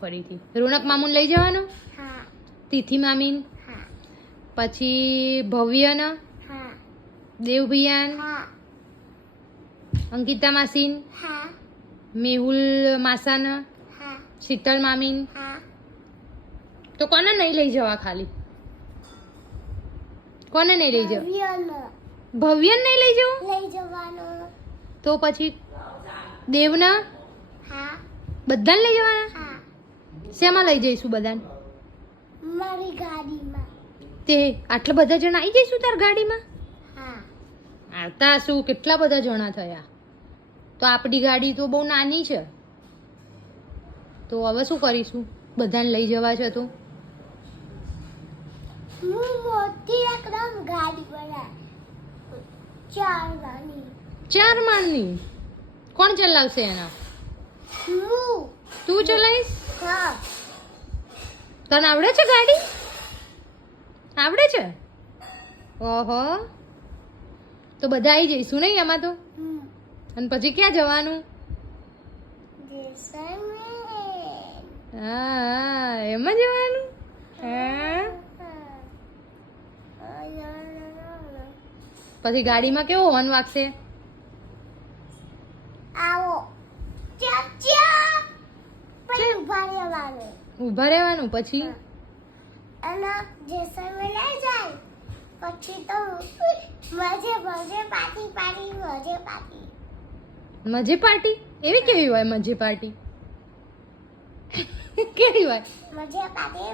ફરીથી રોનક મામુન લઈ જવાનો, હા તિથિ મામીન, હા પછી ભવ્યન, હા દેવ ભૈયાન, હા અંકિતા માસીન, હા મેહુલ માસાન, હા શીતળ મામીન. હા તો કોને નહીં લઈ જવા? ખાલી કોને નહીં લઈ જવા? ભવ્યનો ભવ્યન નહીં લઈ જવું? લઈ જવાનો. તો પછી દેવના હા બધાને લઈ જવાના? હા શેમાં લઈ જઈશું બધાને? મારી ગાડીમાં. તે આટલા બધા જણા આવી જઈશું તાર ગાડીમાં? હા આવતા શું કેટલા બધા જણા થયા? તો આપણી ગાડી તો બહુ નાની છે, તો હવે શું કરીશું? બધાને લઈ જવા છે તો હું મોટી એકદમ ગાડી બનાવી 4 નાની. 4 માળની કોણ ચલાવશે એના? હું. તું ચલાવીશ? હા તને આવડે છે ગાડી? આવડે છે? ઓહો, તો બધા આવી જઈશું નહીં એમાં તો? હમ. અને પછી ક્યાં જવાનું? જેસલમેર. હા એમાં જવાનું. હા પછી ગાડીમાં કેવો હોર્ન વાગશે? આવો ચાચા પણ ઉભા રહેવાનું. ઊભા રહેવાનું. પછી અને જેસલમેર લઈ જાય પછી તો મજે પાર્ટી મજે પાર્ટી. મજે પાર્ટી એવી કેવી હોય? મજે પાર્ટી કેવી હોય? મજે પાર્ટી